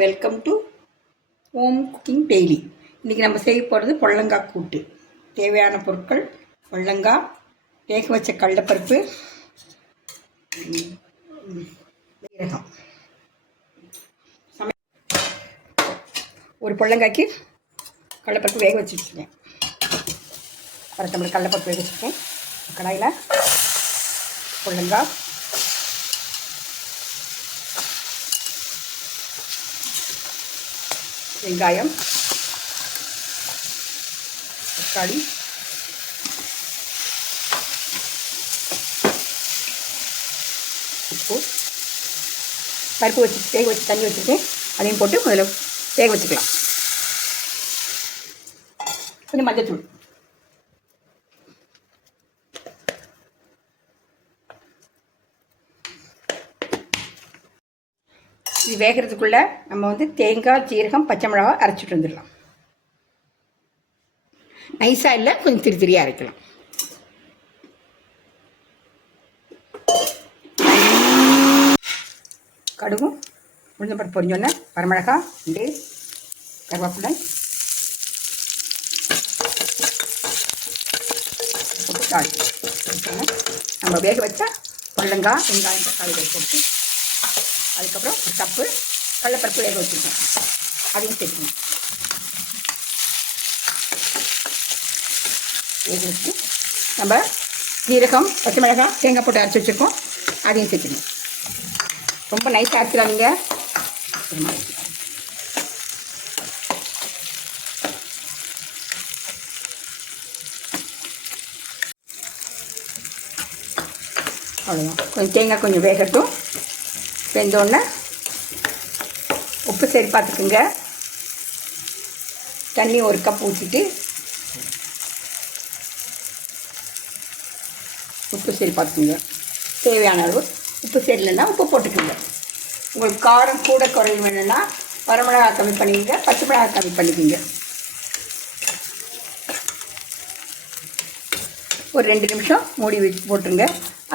Welcome to home cooking daily. இன்றைக்கி நம்ம செய்ய போகிறது பொடலங்காய் கூட்டு. தேவையான பொருட்கள்: பொடலங்காய், வேக வச்ச கடலைப்பருப்பு, சீரகம். ஒரு பொடலங்காய்க்கு கடலைப்பருப்பு வேக வச்சுருக்கேன். அரை டம்ளர் கடலைப்பருப்பு வேக வச்சுருக்கேன். கடாயில் பொடலங்காய், வெங்காயம், தக்காளி, உப்பு, பருப்பு வச்சு வேக வச்சு தண்ணி வச்சுட்டு அதையும் போட்டு முதல்ல வேக வச்சுக்கலாம். கொஞ்சம் மஞ்சத்தூள், இது வேகிறதுக்குள்ளே நம்ம தேங்காய், சீரகம், பச்சை மிளகாய் அரைச்சிட்டு வந்துடலாம். நைஸாக இல்லை, கொஞ்சம் திரியாக அரைக்கலாம். கடுகும் உளுந்தம்பருப்பு பொரிஞ்சோன்னே வரமிளகாய், ரெண்டு கருவேப்பிலை தக்காளி நம்ம வேக வச்சா பொடலங்காய், வெங்காயம், தக்காளி போட்டு அதுக்கப்புறம் ஒரு கப்பு கடலைப்பருப்பு வேக வச்சுருக்கோம், அதையும் சேர்க்கணும். வேக வச்சு நம்ம சீரகம், பச்சை மிளகாய், தேங்காய் போட்டு அரைச்சி வச்சுருக்கோம், அதையும் சேர்க்கணும். ரொம்ப நைஸாக அரைச்சிடாதீங்க. அவ்வளோதான். கொஞ்சம் தேங்காய் கொஞ்சம் வேகட்டும். வெந்தோடனே உப்பு சரி பார்த்துக்குங்க. தண்ணி ஒரு கப் ஊற்றிட்டு உப்பு சரி பார்த்துக்குங்க. தேவையான அளவு. உப்பு சரியில்லைன்னா உப்பு போட்டுக்குங்க. உங்களுக்கு காரம் கூட குறைய வேணும்னா வரமிளகாய் கம்மி பண்ணிக்கங்க, பச்சை மிளகாய் கம்மி பண்ணிக்கோங்க. ஒரு 2 நிமிஷம் மூடி வச்சு போட்டுருங்க.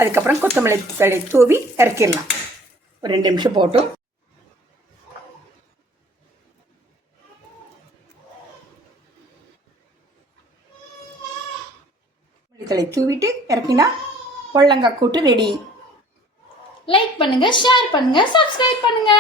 அதுக்கப்புறம் கொத்தமல்லி தழை தூவி இறக்கிடலாம். ஒரு 2 நிமிஷம் போட்டும் தழை தூவிட்டு இறக்கினா பொடலங்காய் கூட்டு ரெடி. லைக் பண்ணுங்க, ஷேர் பண்ணுங்க, சப்ஸ்கிரைப் பண்ணுங்க.